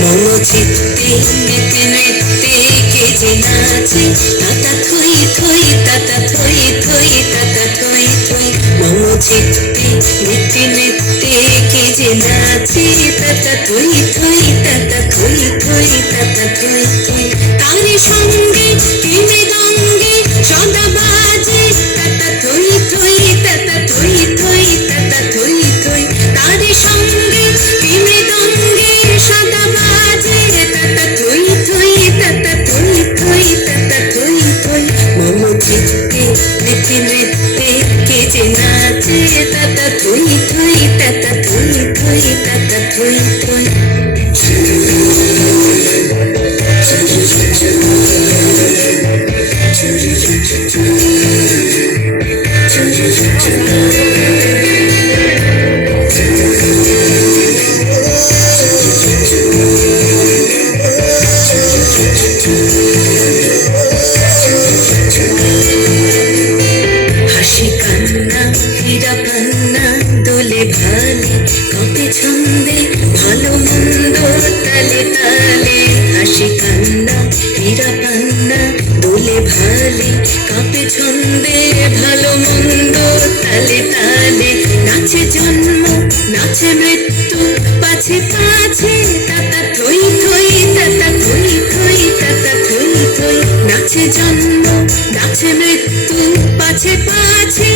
মম চিত্তে নিতে নৃত্যে কে যে নাচে, তাতা থই থই তাতা থই থই তাতা থই থই। মম চিত্তে নিতে নৃত্যে কে যে নাচে, তাতা থই থই তাতা থই থই তাতা থই থই। তারি সঙ্গে কি মৃদঙ্গে সদা বাজে, তাতা থই থই তাতা থই থই তাতা থই থই। তারি সঙ্গে কি মৃদঙ্গে সদা বাজে, তাতা থই থই তাতা থই থই তাতা থই থই। মম চিত্তে নিতে নৃত্যে কে যে নাচে, তাতা থই থই তাতা থই থই তাতা থই থই। হাসি কান্না হীরা পান্না দোলে ভালে, কপে ছন্দে ভালো মন্দ তালে তালে। হাসি কান্না হীরা পান্না দোলে ভালে, কাপে ছন্দে ভালো মন্দ তালে তালে। নাচে জন্ম নাচে মৃত্যু পাছে পাছে, তাতা থই থই তাতা থই থই তাতা থই থই। নাচে জন্ম নাচে মৃত্যু পাছে পাছে,